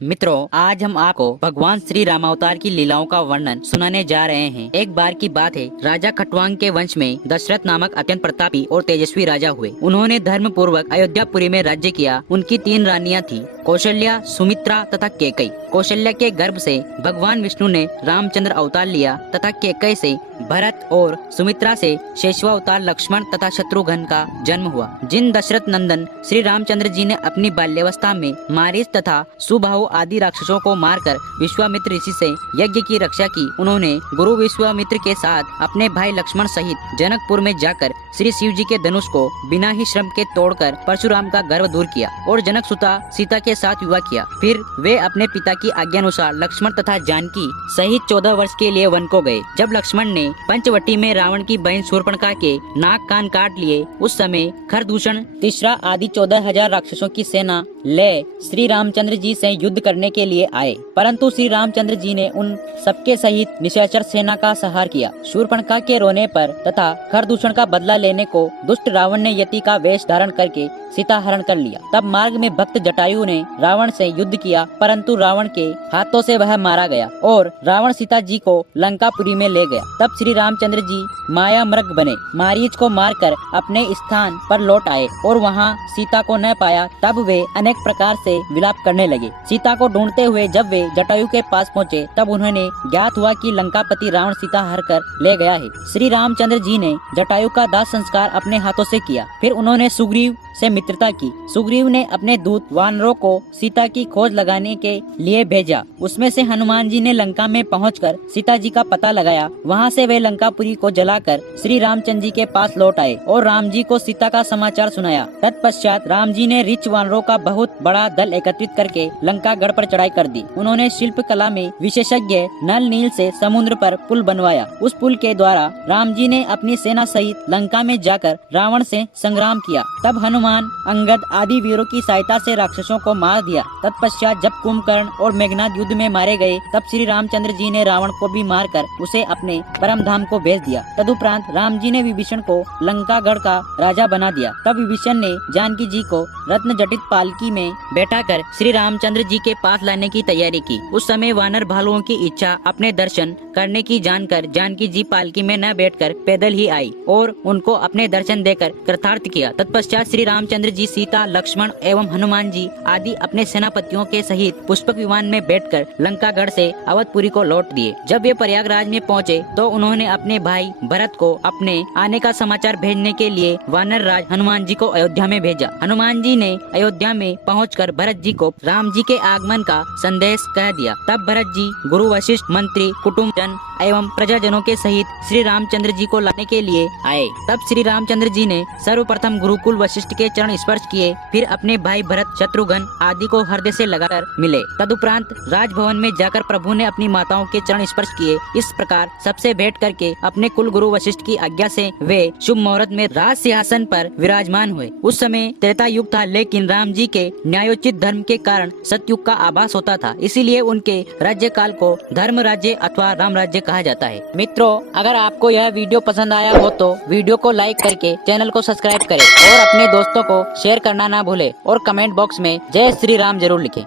मित्रों, आज हम आपको भगवान श्री रामावतार की लीलाओं का वर्णन सुनाने जा रहे हैं। एक बार की बात है, राजा खटवांग के वंश में दशरथ नामक अत्यंत प्रतापी और तेजस्वी राजा हुए। उन्होंने धर्म पूर्वक अयोध्यापुरी में राज्य किया। उनकी 3 रानियां थी, कौशल्या, सुमित्रा तथा कैकई। कौशल्या के गर्भ से भगवान विष्णु ने रामचंद्र अवतार लिया तथा कैकई से भरत और सुमित्रा से शेषवावतार लक्ष्मण तथा शत्रुघ्न का जन्म हुआ। जिन दशरथ नंदन श्री रामचंद्र जी ने अपनी बाल्यावस्था में मारीच तथा सुबाहु आदि राक्षसों को मारकर विश्वामित्र ऋषि से यज्ञ की रक्षा की, उन्होंने गुरु विश्वामित्र के साथ अपने भाई लक्ष्मण सहित जनकपुर में जाकर श्री शिव जी के धनुष को बिना ही श्रम के तोड़कर परशुराम का गर्व दूर किया और जनक सुता सीता के साथ विवाह किया। फिर वे अपने पिता की आज्ञानुसार लक्ष्मण तथा जानकी सहित 14 वर्ष के लिए वन को गए। जब लक्ष्मण ने पंचवटी में रावण की बहन शूर्पणखा के नाक कान काट लिए, उस समय खरदूषण, तीसरा आदि 14,000 राक्षसों की सेना ले श्री रामचंद्र जी से युद्ध करने के लिए आए, परंतु श्री रामचंद्र जी ने उन सबके सहित निशाचर सेना का संहार किया। शूर्पणखा के रोने पर तथा खरदूषण का बदला लेने को दुष्ट रावण ने यति का वेश धारण करके सीता हरण कर लिया। तब मार्ग में भक्त जटायु ने रावण से युद्ध किया, परंतु रावण के हाथों से वह मारा गया और रावण सीता जी को लंकापुरी में ले गया। तब श्री रामचंद्र जी माया मृग बने, मारीच को मारकर अपने स्थान पर लौट आए और वहाँ सीता को न पाया। तब वे अनेक प्रकार से विलाप करने लगे। सीता को ढूंढते हुए जब वे जटायु के पास पहुँचे, तब उन्हें ज्ञात हुआ कि लंकापति रावण सीता हर कर ले गया है। श्री रामचंद्र जी ने जटायु का दाह संस्कार अपने हाथों से किया। फिर उन्होंने सुग्रीव से मित्रता की। सुग्रीव ने अपने दूत वानरों को सीता की खोज लगाने के लिए भेजा। उसमें से हनुमान जी ने लंका में पहुंचकर सीता जी का पता लगाया। वहां से वे लंकापुरी को जलाकर श्री रामचंद्र जी के पास लौट आए और राम जी को सीता का समाचार सुनाया। तत्पश्चात राम जी ने ऋच वानरों का बहुत बड़ा दल एकत्रित करके लंकागढ़ पर चढ़ाई कर दी। उन्होंने शिल्प कला में विशेषज्ञ नल नील से समुद्र पर पुल बनवाया। उस पुल के द्वारा राम जी ने अपनी सेना सहित लंका में जाकर रावण से संग्राम किया। तब हनुमान, अंगद आदि वीरों की सहायता से राक्षसों को मार दिया। तत्पश्चात जब कुंभकर्ण और मेघनाद युद्ध में मारे गए, तब श्री रामचंद्र जी ने रावण को भी मारकर उसे अपने परम धाम को भेज दिया। तदुपरांत राम जी ने विभीषण को लंकागढ़ का राजा बना दिया। तब विभीषण ने जानकी जी को रत्न जटित पालकी में बैठाकर श्री रामचंद्र जी के पास लाने की तैयारी की। उस समय वानर भालुओं की इच्छा अपने दर्शन करने की जानकर जानकी जी पालकी में न बैठकर पैदल ही आई और उनको अपने दर्शन देकर कृतार्थ किया। तत्पश्चात श्री रामचंद्र जी सीता, लक्ष्मण एवं हनुमान जी आदि अपने सेनापतियों के सहित पुष्पक विमान में बैठकर लंकागढ़ से अवधपुरी को लौट दिए। जब वे प्रयागराज में पहुंचे तो उन्होंने अपने भाई भरत को अपने आने का समाचार भेजने के लिए वानर राज हनुमान जी को अयोध्या में भेजा। हनुमान जी ने अयोध्या में पहुंचकर भरत जी को राम जी के आगमन का संदेश कह दिया। तब भरत जी गुरु वशिष्ठ, मंत्री, कुटुंबजन एवं प्रजाजनों के सहित श्री रामचंद्र जी को लाने के लिए आए। तब श्री रामचंद्र जी ने सर्वप्रथम गुरुकुल वशिष्ठ के चरण स्पर्श किए, फिर अपने भाई भरत, शत्रुघ्न आदि को हृदय से लगाकर मिले। तदुपरांत राजभवन में जाकर प्रभु ने अपनी माताओं के चरण स्पर्श किए। इस प्रकार सबसे भेंट करके अपने कुल गुरु वशिष्ठ की आज्ञा से वे शुभ मुहूर्त में राज सिंहासन पर विराजमान हुए। उस समय त्रेता युग था, लेकिन राम जी के न्यायोचित धर्म के कारण सतयुग का आभास होता था। इसीलिए उनके राज्य काल को धर्म राज्य अथवा राम राज्य कहा जाता है। मित्रों, अगर आपको यह वीडियो पसंद आया हो तो वीडियो को लाइक करके चैनल को सब्सक्राइब करें और अपने दोस्तों को शेयर करना ना भूले और कमेंट बॉक्स में जय श्री राम जरूर लिखें।